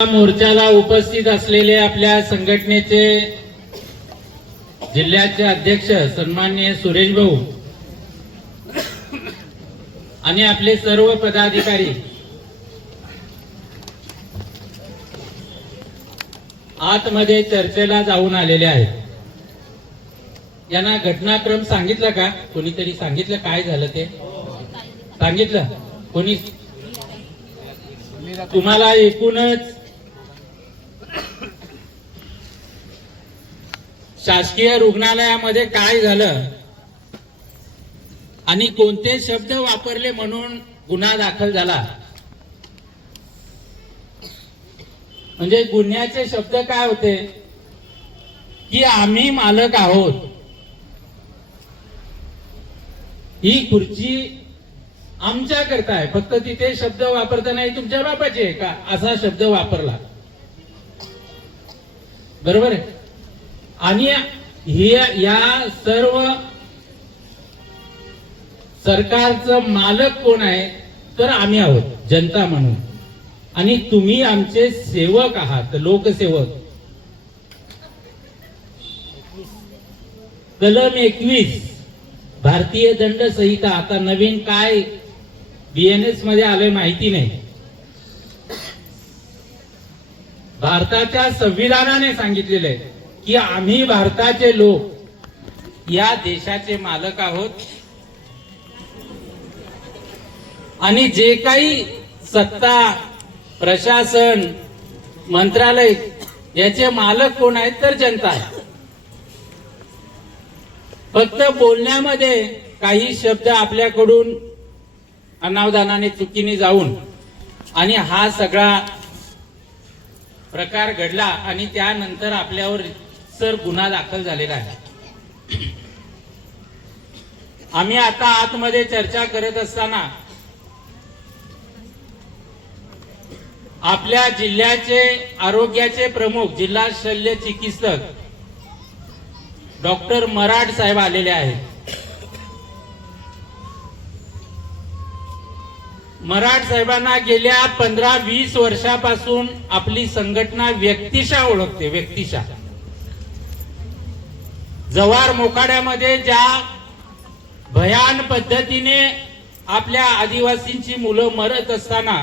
मोर्चाला उपस्थित असलेले आपल्या संघटनेचे जिल्ह्याचे अध्यक्ष सन्माननीय सुरेश भाऊ आणि आपले सर्व पदाधिकारी आतमध्ये चर्चेला जाऊन आलेले आहेत. यांना घटनाक्रम सांगितलं का? कोणीतरी सांगितलं काय झालं ते सांगितलं? कोणी? तुम्हाला एकूणच शासकीय रुग्णालयामध्ये काय झालं आणि कोणते शब्द वापरले म्हणून गुन्हा दाखल झाला, म्हणजे गुन्ह्याचे शब्द काय होते की आम्ही मालक आहोत, ही खुर्ची आमच्या करता आहे, फक्त तिथे शब्द वापरता नाही तुमच्या बापाची आहे का असा शब्द वापरला. बरोबर आहे. आणि या सर्व सरकारचं मालक कोण आहे तर आम्ही आहोत, जनता म्हणून, आणि तुम्ही आमचे सेवक आहात, लोकसेवक. कलम 21 भारतीय दंड संहिता, आता नवीन काय BNS मध्ये आले माहिती नाही, भारताच्या संविधानाने सांगितलेलं आहे की आम्ही भारताचे लोक या देशाचे मालक आहोत आणि जे काही सत्ता, प्रशासन, मंत्रालय याचे मालक कोण आहेत तर जनता आहे. फक्त बोलण्यामध्ये काही शब्द आपल्याकडून अनावधानाने चुकीने जाऊन आणि हा सगळा प्रकार घडला आणि त्यानंतर आपल्यावर सर गुन्हा दाखल झालेला आहे. आम्ही आता आतमध्ये चर्चा करत असताना आपल्या जिल्ह्याचे आरोग्याचे प्रमुख जिल्हा शल्य चिकित्सक डॉक्टर मराठ साहेब आलेले आहेत. मराठ साहेबांना गेल्या 15-20 वर्षापासून आपली संघटना व्यक्तिशः ओळखते, व्यक्तिशः. जव्हार मोखाड्यामध्ये ज्या भयान पद्धतीने आपल्या आदिवासींची मुलं मरत असताना,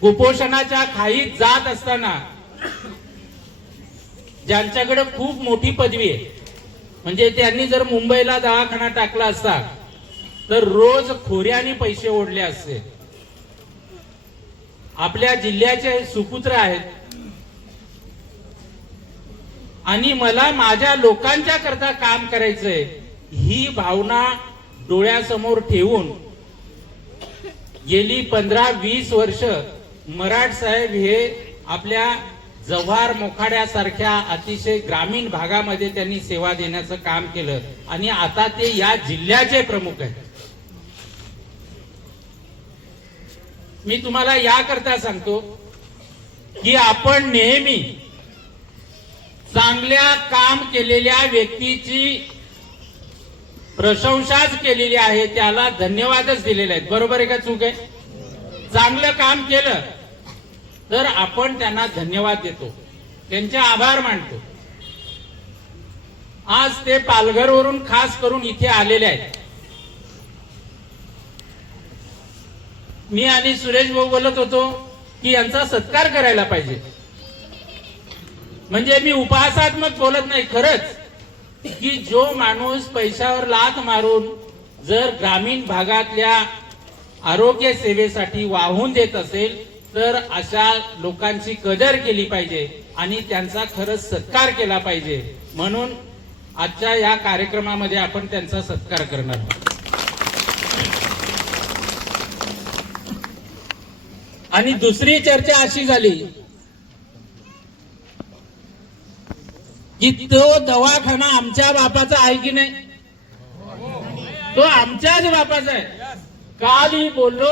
कुपोषणाच्या खाईत जात असताना, ज्यांच्याकडे खूप मोठी पदवी आहे, म्हणजे त्यांनी जर मुंबईला दवाखाना टाकला असता तर रोज खोऱ्याने पैसे ओढले असते. आपल्या जिल्ह्याचे सुपुत्र आहेत आणि मला माझ्या लोकांच्या करता काम करायचंय ही भावना डोळ्यासमोर ठेवून गेली 15-20 वर्ष मराठ साहेब हे आपल्या जव्हार मोखाड्यासारख्या अतिशय ग्रामीण भागामध्ये त्यांनी सेवा देण्याचं काम केलं आणि आता ते या जिल्ह्याचे प्रमुख आहेत. मी तुम्हाला याकरता सांगतो की आपण नेहमी चांगल्या काम केलेल्या व्यक्तीची प्रशंसाच केलेली आहे, त्याला धन्यवादच दिलेले आहेत. बरोबर आहे का चूक आहे? चांगलं काम केलं तर आपण त्यांना धन्यवाद देतो, त्यांचे आभार मानतो. आज ते पालघरवरून खास करून इथे आलेले आहेत. मी आणि सुरेश भाऊ बोलत होतो की यांचा सत्कार करायला पाहिजे. म्हणजे मी उपहासात्मक बोलत नाही, खरंच की जो माणूस पैशावर लाथ मारून जर ग्रामीण भागातल्या आरोग्य सेवेसाठी वाहून देत असेल तर अशा लोकांची कदर केली पाहिजे आणि त्यांचा खरंच सत्कार केला पाहिजे. म्हणून आजच्या या कार्यक्रमामध्ये आपण त्यांचा सत्कार करणार आहोत. आणि दुसरी चर्चा अशी झाली की तो दवाखाना आमच्या बापाचा आहे की नाही? तो आमच्याच बापाचा आहे. कालही बोललो,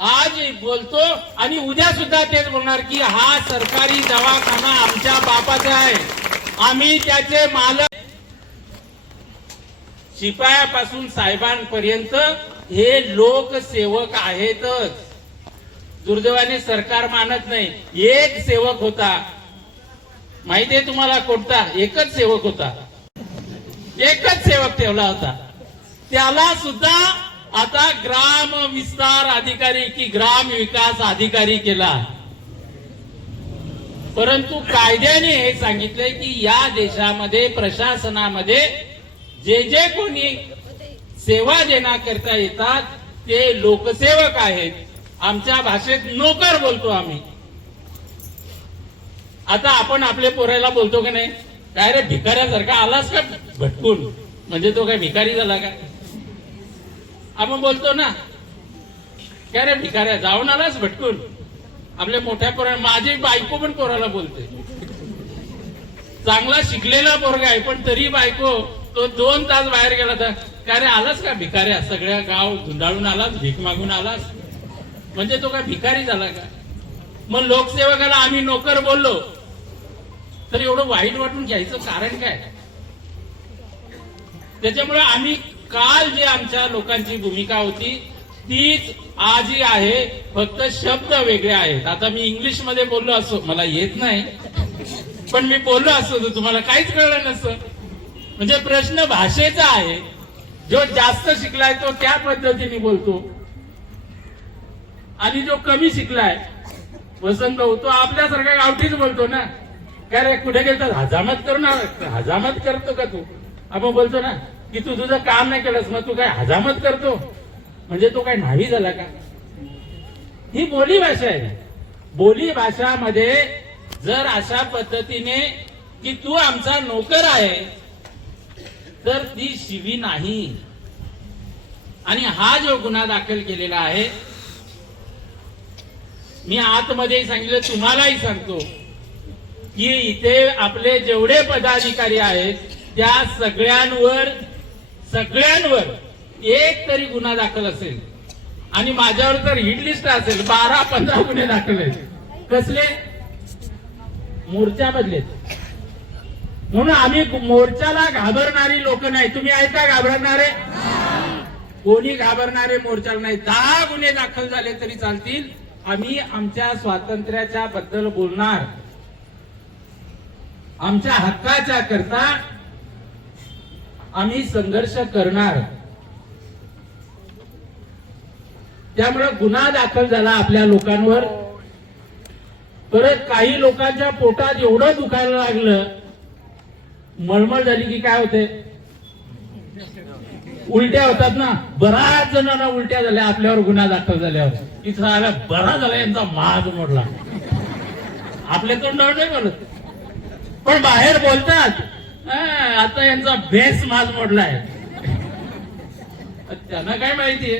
आजही बोलतो आणि उद्या सुद्धा तेच बोलणार की हा सरकारी दवाखाना आमच्या बापाचा आहे, आम्ही त्याचे मालक. शिपायापासून साहेबांपर्यंत हे लोकसेवक आहेतच. दुर्दैवाने सरकार मानत नाही. एक सेवक होता, माहितीये तुम्हाला कोणता? एकच सेवक होता, एकच सेवक ठेवला होता. त्याला सुद्धा आता ग्राम विस्तार अधिकारी की ग्राम विकास अधिकारी केला. परंतु कायद्याने हे सांगितलंय की या देशामध्ये प्रशासनामध्ये जे जे कोणी सेवा देण्याकरता येतात ते लोकसेवक आहेत. आमच्या भाषेत नोकर बोलतो आम्ही. आता आपण आपल्या पोराला बोलतो की नाही, काय रे भिकाऱ्यासारखा आलास का भटकून, म्हणजे तो काय भिकारी झाला का? आपण बोलतो ना, काय रे भिकाऱ्या जाऊन आलास भटकून. आपल्या मोठ्या पोरा, माझी बायको पण पोराला बोलते. चांगला शिकलेला पोरगा आहे पण तरी बायको, तो 2 तास बाहेर गेला तर काय रे आलास का भिकाऱ्या, सगळ्या गाव धुंडाळून आलास, भीक मागून आलास, म्हणजे तो काय भिकारी झाला का? मग लोकसेवकाला आम्ही नोकर बोललो तर एवढं वाईट वाटून घ्यायचं कारण काय? त्याच्यामुळे आम्ही काल जी आमच्या लोकांची भूमिका होती तीच आजही आहे, फक्त शब्द वेगळे आहेत. आता मी इंग्लिश मध्ये बोललो असो, मला येत नाही पण मी बोललो असतो तर तुम्हाला काहीच कळलं नसतं. म्हणजे प्रश्न भाषेचा आहे. जो जास्त शिकलाय तो त्या पद्धतीने बोलतो आणि जो कमी शिकलाय वसंत तो आपल्यासारखा गावठीच बोलतो ना. काय रे कुठे गेलं हजामत करू ना, हजामत करतो का तू? आपण बोलतो ना की तू तुझं काम नाही केलंस मग तू काय हजामत करतो, म्हणजे तो काय न्हावी झाला का? ही बोली भाषा आहे. बोली भाषामध्ये जर अशा पद्धतीने की तू आमचा नोकर आहे तर ती शिवी नाही. आणि हा जो गुन्हा दाखल केलेला आहे, मी आतमध्ये सांगितलं, तुम्हालाही सांगतो की इथे आपले जेवढे पदाधिकारी आहेत त्या सगळ्यांवर एक तरी गुन्हा दाखल असेल. आणि माझ्यावर तर हिट लिस्ट असेल, 12-15 गुन्हे दाखल आहेत. कसले? मोर्चा बदलेत. म्हणून आम्ही मोर्चाला घाबरणारी लोक नाही. तुम्ही आहेत का घाबरणारे? कोणी घाबरणारे मोर्चाला नाही. 10 गुन्हे दाखल झाले तरी चालतील. आम्ही आमच्या स्वातंत्र्याच्या बद्दल बोलणार, आमच्या हक्काच्या करता आम्ही संघर्ष करणार. त्यामुळे गुन्हा दाखल झाला आपल्या लोकांवर. परत काही लोकांच्या पोटात एवढं दुखायला लागलं, मळमळ झाली की काय होते, उलट्या होतात ना. बऱ्याच जणांना उलट्या झाल्या आपल्यावर गुन्हा दाखल झाल्यावर. इथं आला बरा झाला यांचा माज मोडला. आपल्या तोंडावर नाही बोलत पण बाहेर बोलतात, आता यांचा बेस माज मोडलाय. त्यांना काय माहितीये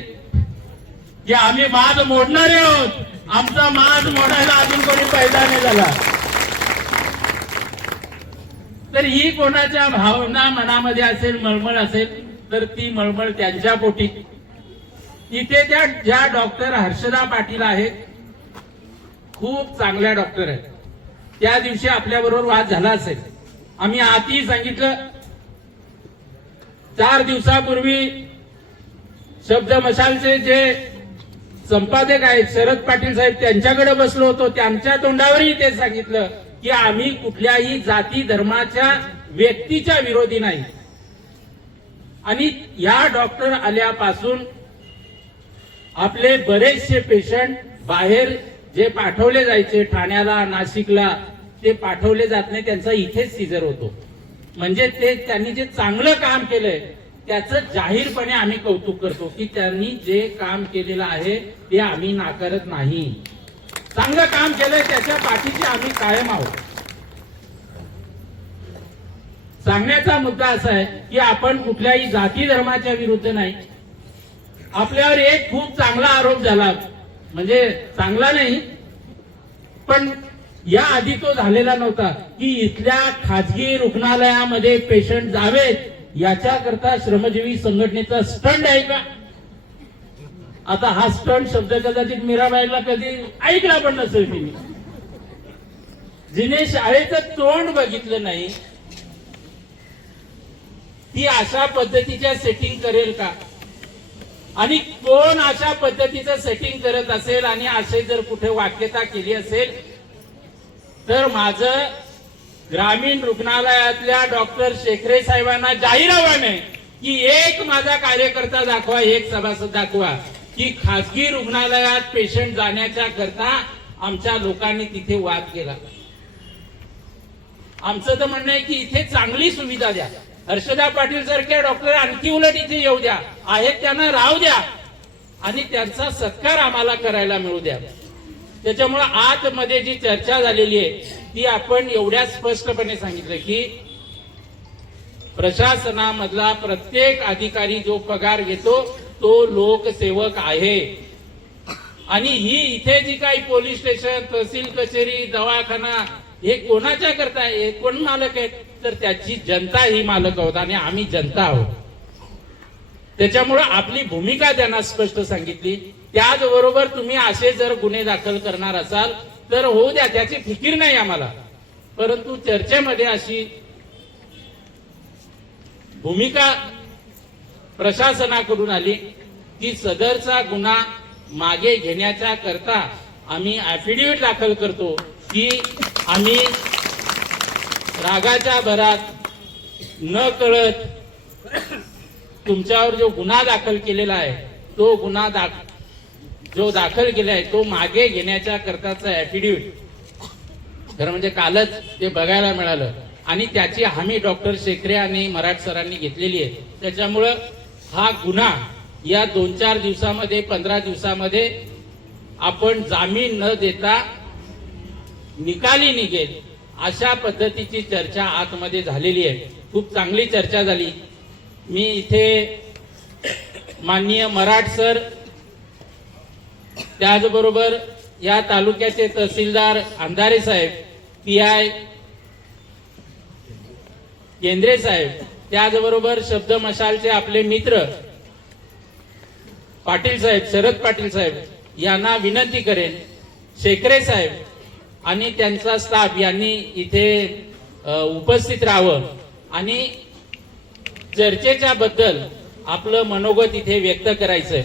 की आम्ही माज मोडणारे आहोत. आमचा माज मोडायला अजून कोणी पैदा नाही झाला. तर ही कोणाच्या भावना मनामध्ये असेल, मळमळ असेल तर ती मळमळ त्यांच्या पोटी. इथे त्या ज्या डॉक्टर हर्षदा पाटील आहेत, खूप चांगल्या डॉक्टर आहेत. त्या दिवशी आपल्या बरोबर वाद झाला असेल. आम्ही आधी सांगितलं, 4 दिवसापूर्वी शब्द मशालचे जे संपादक आहेत शरद पाटील साहेब त्यांच्याकडे बसलो होतो. त्यांच्या तोंडावरही ते सांगितलं की आम्ही कुठल्याही जाती धर्माच्या व्यक्तीच्या विरोधी नाही. आणि या डॉक्टर आल्यापासून आपले बरेचसे पेशंट बाहेर जे पाठवले जायचे ठाण्याला, नाशिकला, ते पाठवले जात नाही. त्यांचा इथेच सीझर होतो. म्हणजे ते त्यांनी जे चांगलं काम केलंय त्याचं जाहीरपणे आम्ही कौतुक करतो की त्यांनी जे काम केलेलं आहे ते आम्ही नाकारत नाही. चांगलं काम केलंय त्याच्या पाठीशी आम्ही कायम आहोत. सांगण्याचा मुद्दा असा आहे की आपण कुठल्याही जाती धर्माच्या विरुद्ध नाही. आपल्यावर एक खूप चांगला आरोप झाला, म्हणजे चांगला नाही पण या आधी तो झालेला नव्हता, की इथल्या खाजगी रुग्णालयामध्ये पेशंट जावेत याच्याकरता श्रमजीवी संघटनेचा स्टंट आहे का? आता हा स्टंट शब्द कदाचित मीराबाईला कधी ऐकला पण नसेल तिने. जिने शाळेचं तोंड बघितलं नाही ती अशा पद्धतीच्या सेटिंग करेल का? आणि कोण अशा पद्धतीचं सेटिंग करत असेल आणि असे जर कुठे वाक्यता केली असेल तर माझं ग्रामीण रुग्णालयातल्या डॉक्टर शेखरे साहेबांना जाहीर आव्हान आहे की एक माझा कार्यकर्ता दाखवा, एक सभासद दाखवा की खासगी रुग्णालयात पेशंट जाण्याच्या करता आमच्या लोकांनी तिथे वाद केला. आमचं तर म्हणणं आहे की इथे चांगली सुविधा द्या. हर्षदा पाटील सारख्या डॉक्टर आणखी उलट इथे येऊ द्या, आहेत त्यांना राहू द्या आणि त्यांचा सत्कार आम्हाला करायला मिळू द्या. त्याच्यामुळे आतमध्ये जी चर्चा झालेली आहे ती आपण एवढ्या स्पष्टपणे सांगितलं की प्रशासनामधला प्रत्येक अधिकारी जो पगार घेतो तो लोकसेवक आहे आणि ही इथे जी काही पोलीस स्टेशन, तहसील कचेरी, दवाखाना हे कोणाच्या करता आहे, कोण मालक आहेत तर त्याची जनता ही मालक आहोत आणि आम्ही जनता आहोत. त्याच्यामुळे आपली भूमिका त्यांना स्पष्ट सांगितली. त्याचबरोबर तुम्ही असे जर गुन्हे दाखल करणार असाल तर होऊ द्या, त्याची फिकीर नाही आम्हाला, परंतु चर्चेमध्ये अशी भूमिका प्रशासनाकडून आली की सदरचा गुन्हा मागे घेण्याच्या करता आम्ही ऍफिडेव्हिट दाखल करतो की आम्ही रागाच्या भरात न कळत तुमच्यावर जो गुन्हा दाखल केलेला आहे तो गुन्हा जो दाखल केला आहे तो मागे घेण्याच्या करताचा ऍफिडेव्हिट खरं म्हणजे कालच ते बघायला मिळालं आणि त्याची हमी डॉक्टर शेखरे आणि मराठ सरांनी घेतलेली आहे. त्याच्यामुळं हा गुन्हा या 2-4 दिवसामध्ये 15 दिवसामध्ये आपण जामीन न देता निकाली निघेल अशा पद्धतीची चर्चा आतमध्ये झालेली आहे. खूप चांगली चर्चा झाली. मी इथे माननीय मराठ सर, त्याचबरोबर या तालुक्याचे तहसीलदार अंधारे साहेब, PI केंद्रे साहेब, त्याचबरोबर शब्द मशालचे आपले मित्र पाटील साहेब, शरद पाटील साहेब यांना विनंती करेन, शेखरे साहेब आणि त्यांचा स्टाफ यांनी इथे उपस्थित राहावं आणि चर्चेच्या बद्दल आपलं मनोगत इथे व्यक्त करायचंय.